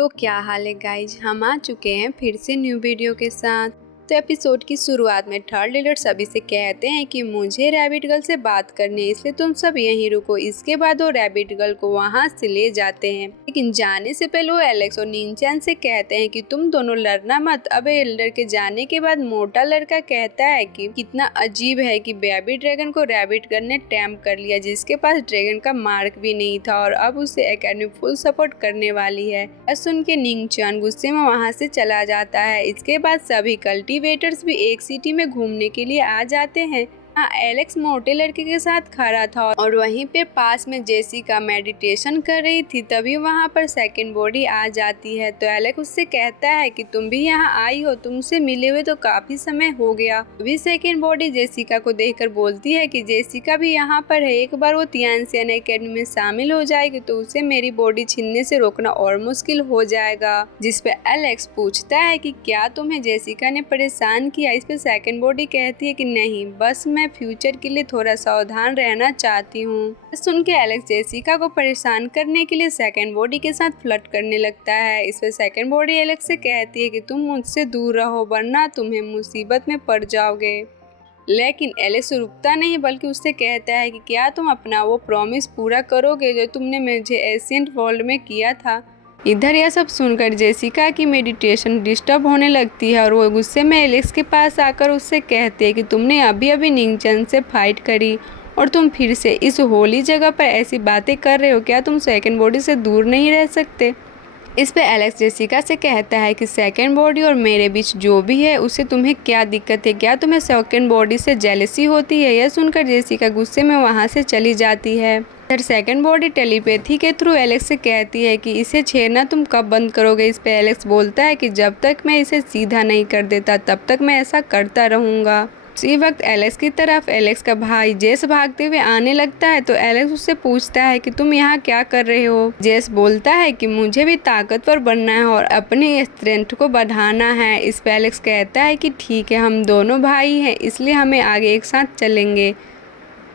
तो क्या हाल है गाइज, हम आ चुके हैं फिर से न्यू वीडियो के साथ। तो एपिसोड की शुरुआत में थर्ड लीडर सभी से कहते हैं कि मुझे रैबिट गर्ल से बात करनी है, इसलिए तुम सब यहीं रुको। इसके बाद वो रैबिट गर्ल को वहां से ले जाते हैं, लेकिन जाने से पहले वो एलेक्स और निंचैन से कहते हैं कि तुम दोनों लड़ना मत। अब एल्डर के जाने के बाद मोटा लड़का कहता है कि कितना अजीब है कि बेबी ड्रैगन को रैबिट गर्ल ने टैम कर लिया, जिसके पास ड्रैगन का मार्क भी नहीं था और अब उसे एकेडमी फुल सपोर्ट करने वाली है। सुन के निंचैन गुस्से में वहां से चला जाता है। इसके बाद सभी कल्टीवेटर्स भी एक सिटी में घूमने के लिए आ जाते हैं। एलेक्स मोटे लड़के के साथ खड़ा था और वहीं पे पास में जेसिका मेडिटेशन कर रही थी। तभी वहां पर सेकंड बॉडी आ जाती है। तो एलेक्स उससे कहता है कि तुम भी यहाँ आई हो, तुमसे मिले हुए तो काफी समय हो गया। अभी सेकंड बॉडी जेसिका को देखकर बोलती है कि जेसिका भी यहाँ पर है, एक बार वो तियानसियन एकेडमी में शामिल हो जाएगी तो उसे मेरी बॉडी छीनने से रोकना और मुश्किल हो जाएगा। जिसपे एलेक्स पूछता है कि क्या तुम्हें जेसिका ने परेशान किया। इस पे सेकंड बॉडी कहती है कि नहीं, बस मैं फ्यूचर के लिए थोड़ा सावधान रहना चाहती हूँ। सुन के एलेक्स जेसिका को परेशान करने के लिए सेकंड बॉडी के साथ फ्लर्ट करने लगता है। इस पे सेकंड बॉडी एलेक्स से कहती है कि तुम मुझसे दूर रहो वरना तुम्हें मुसीबत में पड़ जाओगे। लेकिन एलेक्स रुकता नहीं, बल्कि उससे कहता है कि क्या तुम अपना वो प्रॉमिस पूरा करोगे जो तुमने मुझे एशियंट वर्ल्ड में किया था। इधर यह सब सुनकर जेसिका की मेडिटेशन डिस्टर्ब होने लगती है और वो गुस्से में एलेक्स के पास आकर उससे कहती है कि तुमने अभी अभी निंचैन से फाइट करी और तुम फिर से इस होली जगह पर ऐसी बातें कर रहे हो। क्या तुम सेकंड बॉडी से दूर नहीं रह सकते। इस पे एलेक्स जेसिका से कहता है कि सेकंड बॉडी और मेरे बीच जो भी है उससे तुम्हें क्या दिक्कत है, क्या तुम्हें सेकंड बॉडी से जेलसी होती है। यह सुनकर जेसिका गुस्से में वहां से चली जाती है। फिर सेकंड बॉडी टेलीपैथी के थ्रू एलेक्स से कहती है कि इसे छेड़ना तुम कब बंद करोगे। इस पे एलेक्स बोलता है कि जब तक मैं इसे सीधा नहीं कर देता तब तक मैं ऐसा करता रहूँगा। उसी वक्त एलेक्स की तरफ एलेक्स का भाई जेस भागते हुए आने लगता है। तो एलेक्स उससे पूछता है कि तुम यहाँ क्या कर रहे हो। जेस बोलता है कि मुझे भी ताकतवर बनना है और अपनी स्ट्रेंथ को बढ़ाना है। इस पे एलेक्स कहता है कि ठीक है, हम दोनों भाई हैं इसलिए हमें आगे एक साथ चलेंगे।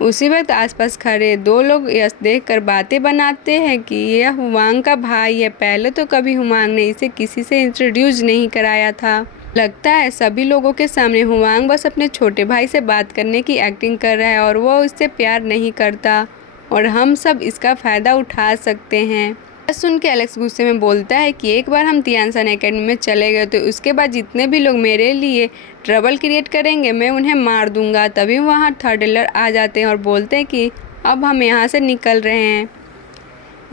उसी वक्त आसपास खड़े दो लोग यह देखकर बातें बनाते हैं कि यह हुआंग का भाई है। पहले तो कभी हुआंग ने इसे किसी से इंट्रोड्यूस नहीं कराया था। लगता है सभी लोगों के सामने हुआंग बस अपने छोटे भाई से बात करने की एक्टिंग कर रहा है और वो इससे प्यार नहीं करता और हम सब इसका फ़ायदा उठा सकते हैं। सुन के एलेक्स गुस्से में बोलता है कि एक बार हम तियानसियन एकेडमी में चले गए तो उसके बाद जितने भी लोग मेरे लिए ट्रबल क्रिएट करेंगे मैं उन्हें मार दूंगा। तभी वहाँ थर्ड लीडर आ जाते हैं और बोलते हैं कि अब हम यहाँ से निकल रहे हैं।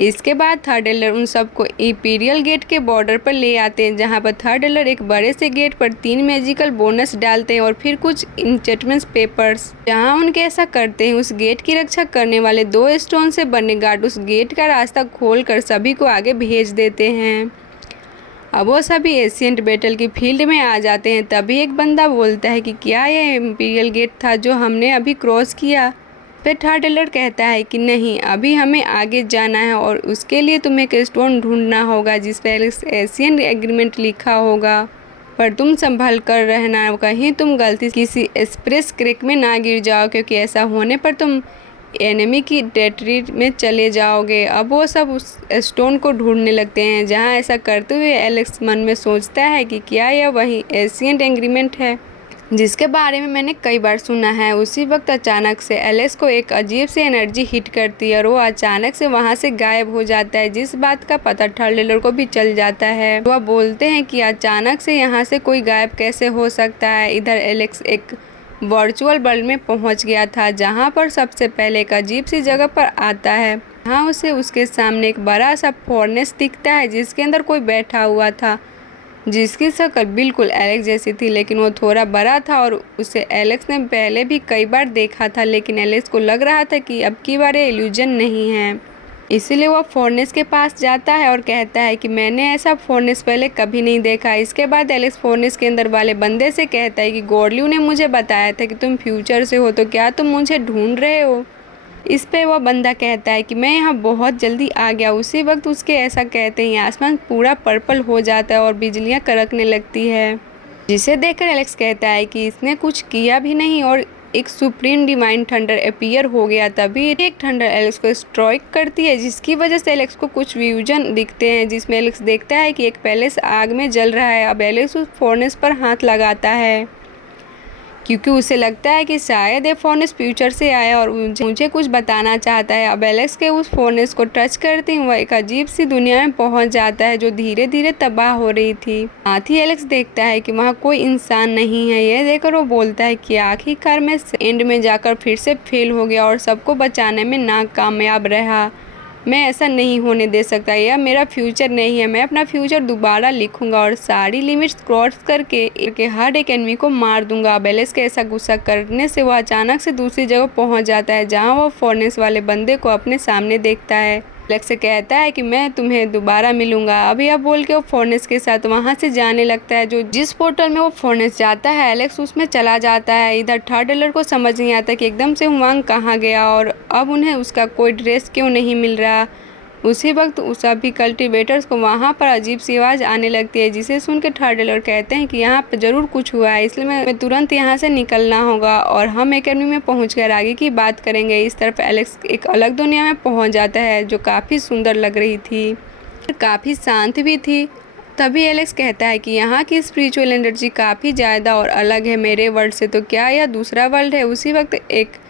इसके बाद थर्ड लीडर उन सबको इंपीरियल गेट के बॉर्डर पर ले आते हैं, जहाँ पर थर्ड लीडर एक बड़े से गेट पर 3 मैजिकल बोनस डालते हैं और फिर कुछ इंचेंटमेंट पेपर्स। जहाँ उनके ऐसा करते हैं उस गेट की रक्षा करने वाले 2 स्टोन से बने गार्ड उस गेट का रास्ता खोलकर सभी को आगे भेज देते हैं। अब वो सभी एशियंट बैटल की फील्ड में आ जाते हैं। तभी एक बंदा बोलता है कि क्या यह इंपीरियल गेट था जो हमने अभी क्रॉस किया। फिर थर्ड लीडर कहता है कि नहीं, अभी हमें आगे जाना है और उसके लिए तुम्हें एक स्टोन ढूंढना होगा जिस पर एशियन एग्रीमेंट लिखा होगा, पर तुम संभल कर रहना, कहीं तुम गलती किसी एक्सप्रेस क्रैक में ना गिर जाओ, क्योंकि ऐसा होने पर तुम एनिमी की टेरिटरी में चले जाओगे। अब वो सब उस स्टोन को ढूंढने लगते हैं। जहाँ ऐसा करते हुए एलेक्स मन में सोचता है कि क्या यह वही एशियन एग्रीमेंट है जिसके बारे में मैंने कई बार सुना है। उसी वक्त अचानक से एलेक्स को एक अजीब सी एनर्जी हिट करती है और वो अचानक से वहाँ से गायब हो जाता है, जिस बात का पता थर्ड लीडर को भी चल जाता है। वह बोलते हैं कि अचानक से यहाँ से कोई गायब कैसे हो सकता है। इधर एलेक्स एक वर्चुअल वर्ल्ड में पहुँच गया था, जहाँ पर सबसे पहले एक अजीब सी जगह पर आता है। यहाँ उसे उसके सामने एक बड़ा सा फर्नेस दिखता है जिसके अंदर कोई बैठा हुआ था, जिसकी शक्ल बिल्कुल एलेक्स जैसी थी, लेकिन वो थोड़ा बड़ा था और उसे एलेक्स ने पहले भी कई बार देखा था। लेकिन एलेक्स को लग रहा था कि अब की बार ये इल्यूजन नहीं है, इसीलिए वो फोर्नेस के पास जाता है और कहता है कि मैंने ऐसा फोर्नेस पहले कभी नहीं देखा। इसके बाद एलेक्स फोर्नेस के अंदर वाले बंदे से कहता है कि गॉडल्यू ने मुझे बताया था कि तुम फ्यूचर से हो, तो क्या तुम मुझे ढूंढ रहे हो। इस पे वह बंदा कहता है कि मैं यहाँ बहुत जल्दी आ गया। उसी वक्त उसके ऐसा कहते ही आसमान पूरा पर्पल हो जाता है और बिजलियाँ कड़कने लगती है, जिसे देखकर एलेक्स कहता है कि इसने कुछ किया भी नहीं और एक सुप्रीम डिवाइन थंडर अपीयर हो गया। तभी एक थंडर एलेक्स को स्ट्राइक करती है, जिसकी वजह से एलेक्स को कुछ विजन दिखते हैं, जिसमें एलेक्स देखता है कि एक पैलेस आग में जल रहा है। अब एलेक्स उस फर्नेस पर हाथ लगाता है क्योंकि उसे लगता है कि शायद ये फर्नेस फ्यूचर से आया और मुझे कुछ बताना चाहता है। अब एलेक्स के उस फर्नेस को टच करते ही वह एक अजीब सी दुनिया में पहुंच जाता है जो धीरे धीरे तबाह हो रही थी। साथ ही एलेक्स देखता है कि वहाँ कोई इंसान नहीं है। यह देखकर वो बोलता है कि आखिरकार मैं एंड में जाकर फिर से फेल हो गया और सबको बचाने में नाकामयाब रहा। मैं ऐसा नहीं होने दे सकता, यह मेरा फ्यूचर नहीं है। मैं अपना फ्यूचर दोबारा लिखूंगा और सारी लिमिट्स क्रॉस करके हर एक एनिमी को मार दूंगा। अब एलेक्स के ऐसा गुस्सा करने से वह अचानक से दूसरी जगह पहुंच जाता है, जहां वह फर्नेस वाले बंदे को अपने सामने देखता है। एलेक्स से कहता है कि मैं तुम्हें दोबारा मिलूंगा। अभी अब बोल के वो फर्नेस के साथ वहां से जाने लगता है। जो जिस पोर्टल में वो फर्नेस जाता है, एलेक्स उसमें चला जाता है। इधर थर्ड एलर को समझ नहीं आता कि एकदम से हुआंग कहाँ गया और अब उन्हें उसका कोई ड्रेस क्यों नहीं मिल रहा। उसी वक्त सभी कल्टिवेटर्स को वहाँ पर अजीब सी आवाज़ आने लगती है, जिसे सुन के थर्ड एलर कहते हैं कि यहाँ पर ज़रूर कुछ हुआ है, इसलिए मैं तुरंत यहाँ से निकलना होगा और हम एकेडमी में पहुँचकर आगे की बात करेंगे। इस तरफ एलेक्स एक अलग दुनिया में पहुँच जाता है जो काफ़ी सुंदर लग रही थी, काफ़ी शांत भी थी। तभी एलेक्स कहता है कि यहाँ की स्पिरिचुअल एनर्जी काफ़ी ज़्यादा और अलग है मेरे वर्ल्ड से, तो क्या यह दूसरा वर्ल्ड है। उसी वक्त एक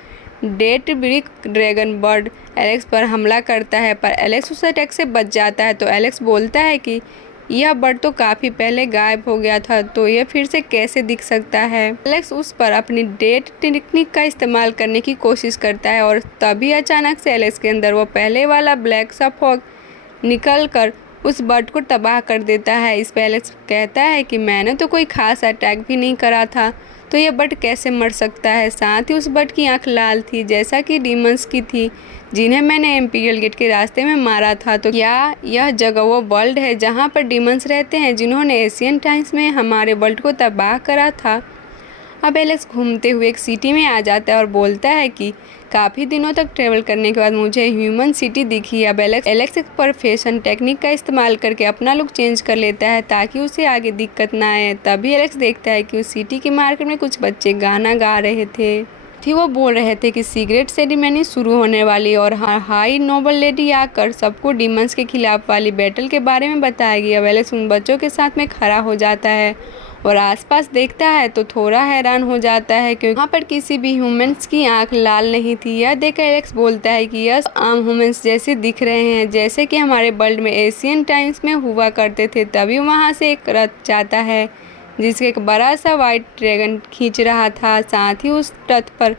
डेट ब्रिक ड्रैगन बर्ड एलेक्स पर हमला करता है, पर एलेक्स उस अटैक से बच जाता है। तो एलेक्स बोलता है कि यह बर्ड तो काफ़ी पहले गायब हो गया था, तो यह फिर से कैसे दिख सकता है। एलेक्स उस पर अपनी डेट टेक्निक का इस्तेमाल करने की कोशिश करता है और तभी अचानक से एलेक्स के अंदर वो पहले वाला ब्लैक सा फॉग निकल कर उस बर्ड को तबाह कर देता है। इस पर एलेक्स कहता है कि मैंने तो कोई खास अटैक भी नहीं करा था, तो यह बर्ड कैसे मर सकता है। साथ ही उस बर्ड की आंख लाल थी, जैसा कि डीमंस की थी, जिन्हें मैंने एम्पीरियल गेट के रास्ते में मारा था। तो क्या यह जगह वो वर्ल्ड है जहां पर डीमंस रहते हैं, जिन्होंने एशियन टाइम्स में हमारे वर्ल्ड को तबाह करा था। अब एलेक्स घूमते हुए एक सिटी में आ जाता है और बोलता है कि काफ़ी दिनों तक ट्रेवल करने के बाद मुझे ह्यूमन सिटी दिखी। अब एलेक्स एक परफेक्शन टेक्निक का इस्तेमाल करके अपना लुक चेंज कर लेता है ताकि उसे आगे दिक्कत ना आए। तभी एलेक्स देखता है कि उस सिटी के मार्केट में कुछ बच्चे गाना गा रहे थे। वो बोल रहे थे कि सिगरेट सेरेमनी शुरू होने वाली और हाई नोबल लेडी आकर सबको डीमंस के खिलाफ वाली बैटल के बारे में बताएगी। अब एलेक्स उन बच्चों के साथ में खड़ा हो जाता है और आसपास देखता है तो थोड़ा हैरान हो जाता है क्योंकि वहाँ पर किसी भी ह्यूमंस की आंख लाल नहीं थी। यह देखकर एलेक्स बोलता है कि यह आम ह्यूमंस जैसे दिख रहे हैं, जैसे कि हमारे वर्ल्ड में एशियन टाइम्स में हुआ करते थे। तभी वहाँ से एक रथ जाता है जिसके एक बड़ा सा वाइट ड्रैगन खींच रहा था। साथ ही उस रथ पर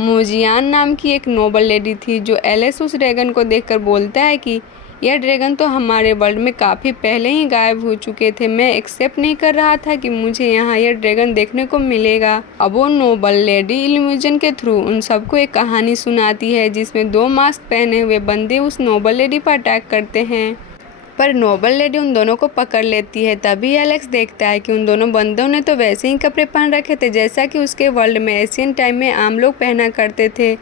मोजियान नाम की एक नोबल लेडी थी। जो एलेक्स उस ड्रैगन को देखकर बोलता है कि यह ड्रैगन तो हमारे वर्ल्ड में काफ़ी पहले ही गायब हो चुके थे। मैं एक्सेप्ट नहीं कर रहा था कि मुझे यहाँ यह ड्रैगन देखने को मिलेगा। अब वो नोबल लेडी इल्यूजन के थ्रू उन सबको एक कहानी सुनाती है, जिसमें 2 मास्क पहने हुए बंदे उस नोबल लेडी पर अटैक करते हैं, पर नोबल लेडी उन दोनों को पकड़ लेती है। तभी एलेक्स देखता है कि उन दोनों बंदों ने तो वैसे ही कपड़े पहन रखे थे जैसा कि उसके वर्ल्ड में एशियन टाइम में आम लोग पहना करते थे।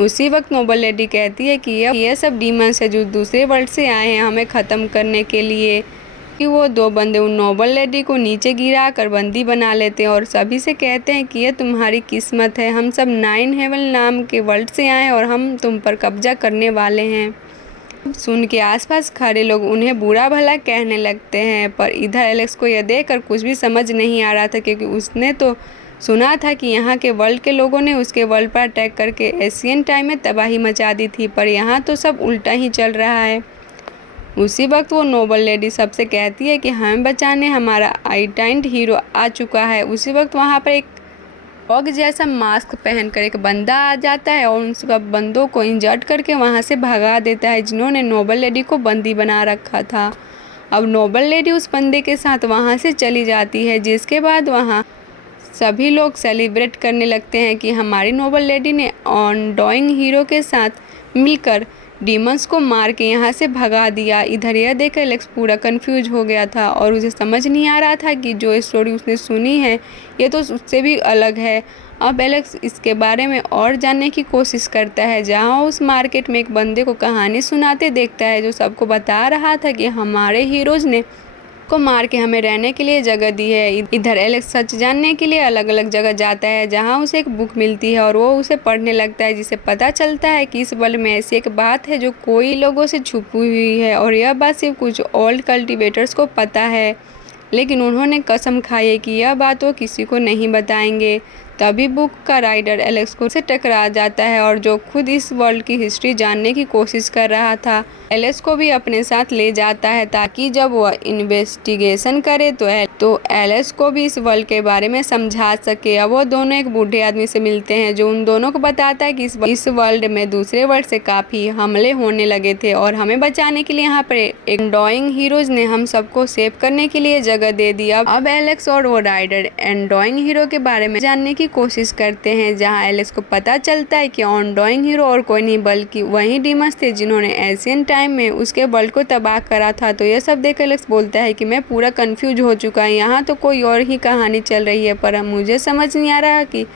उसी वक्त नोबल लेडी कहती है कि यह सब डीमंस है जो दूसरे वर्ल्ड से आए हैं हमें ख़त्म करने के लिए। कि वो 2 बंदे उन नोबल लेडी को नीचे गिरा कर बंदी बना लेते हैं और सभी से कहते हैं कि यह तुम्हारी किस्मत है, हम सब 9 हेवन नाम के वर्ल्ड से आए और हम तुम पर कब्जा करने वाले हैं। सुन के आसपास खड़े लोग उन्हें बुरा भला कहने लगते हैं, पर इधर एलेक्स को यह देखकर कुछ भी समझ नहीं आ रहा था क्योंकि उसने तो सुना था कि यहाँ के वर्ल्ड के लोगों ने उसके वर्ल्ड पर अटैक करके एशियन टाइम में तबाही मचा दी थी, पर यहाँ तो सब उल्टा ही चल रहा है। उसी वक्त वो नोबल लेडी सबसे कहती है कि हमें बचाने हमारा आइडेंटिटी हीरो आ चुका है। उसी वक्त वहाँ पर एक फॉग जैसा मास्क पहनकर एक बंदा आ जाता है और उन सब बंदों को इंजर्ड करके वहाँ से भगा देता है जिन्होंने नोबल लेडी को बंदी बना रखा था। अब नोबल लेडी उस बंदे के साथ वहाँ से चली जाती है, जिसके बाद वहाँ सभी लोग सेलिब्रेट करने लगते हैं कि हमारी नोबल लेडी ने ऑनडोइंग हीरो के साथ मिलकर डीमंस को मार के यहाँ से भगा दिया। इधर यह देखकर एलेक्स पूरा कंफ्यूज हो गया था और उसे समझ नहीं आ रहा था कि जो स्टोरी उसने सुनी है ये तो उससे भी अलग है। अब एलेक्स इसके बारे में और जानने की कोशिश करता है, जहाँ उस मार्केट में एक बंदे को कहानी सुनाते देखता है जो सबको बता रहा था कि हमारे हीरोज़ ने को मार के हमें रहने के लिए जगह दी है। इधर एलेक्स सच जानने के लिए अलग अलग जगह जाता है जहाँ उसे एक बुक मिलती है और वो उसे पढ़ने लगता है, जिसे पता चलता है कि इस वर्ल्ड में ऐसी एक बात है जो कोई लोगों से छुपी हुई है और यह बात सिर्फ कुछ ओल्ड कल्टिवेटर्स को पता है, लेकिन उन्होंने कसम खाई है कि यह बात वो किसी को नहीं बताएंगे। तभी बुक का राइडर एलेक्स को से टकरा जाता है और जो खुद इस वर्ल्ड की हिस्ट्री जानने की कोशिश कर रहा था, एलेक्स को भी अपने साथ ले जाता है ताकि जब वह इन्वेस्टिगेशन करे तो एलेक्स को भी इस वर्ल्ड के बारे में समझा सके। अब वो दोनों एक बूढ़े आदमी से मिलते हैं जो उन दोनों को बताता है कि इस वर्ल्ड में दूसरे वर्ल्ड से काफ़ी हमले होने लगे थे और हमें बचाने के लिए यहाँ पर एक एंडोइंग हीरोज ने हम सबको सेव करने के लिए जगह दे दिया। अब एलेक्स और वो राइडर एंडोइंग हीरो के बारे में जानने की कोशिश करते हैं, जहां एलेक्स को पता चलता है कि एंडोइंग हीरो और कोई नहीं बल्कि वही डीमंस थे जिन्होंने एशियन टाइम में उसके वर्ल्ड को तबाह करा था। तो यह सब देख एलेक्स बोलता है कि मैं पूरा कंफ्यूज हो चुका है, यहाँ तो कोई और ही कहानी चल रही है पर मुझे समझ नहीं आ रहा कि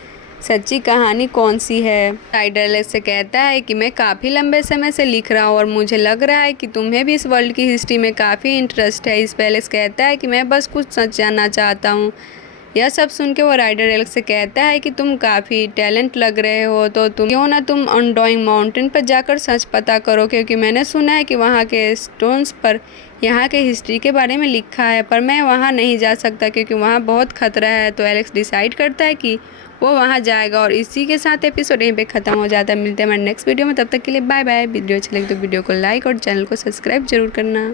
सच्ची कहानी कौन सी है। राइडर एलेक्स से कहता है कि मैं काफ़ी लंबे समय से लिख रहा हूँ और मुझे लग रहा है कि तुम्हें भी इस वर्ल्ड की हिस्ट्री में काफ़ी इंटरेस्ट है। इस पर एलेक्स कहता है कि मैं बस कुछ सच जानना चाहता हूँ। यह सब सुन के वो राइडर एलेक्स से कहता है कि तुम काफ़ी टैलेंट लग रहे हो, तो क्यों ना तुम अनडोइंग माउंटेन पर जाकर सच पता करो, क्योंकि मैंने सुना है कि वहाँ के स्टोन्स पर यहाँ के हिस्ट्री के बारे में लिखा है, पर मैं वहाँ नहीं जा सकता क्योंकि वहाँ बहुत खतरा है। तो एलेक्स डिसाइड करता है कि वो वहाँ जाएगा और इसी के साथ एपिसोड यहीं पे ख़त्म हो जाता है। मिलते हैं हमारे नेक्स्ट वीडियो में, तब तक के लिए बाय बाय। वीडियो अच्छी लगी तो वीडियो को लाइक और चैनल को सब्सक्राइब जरूर करना।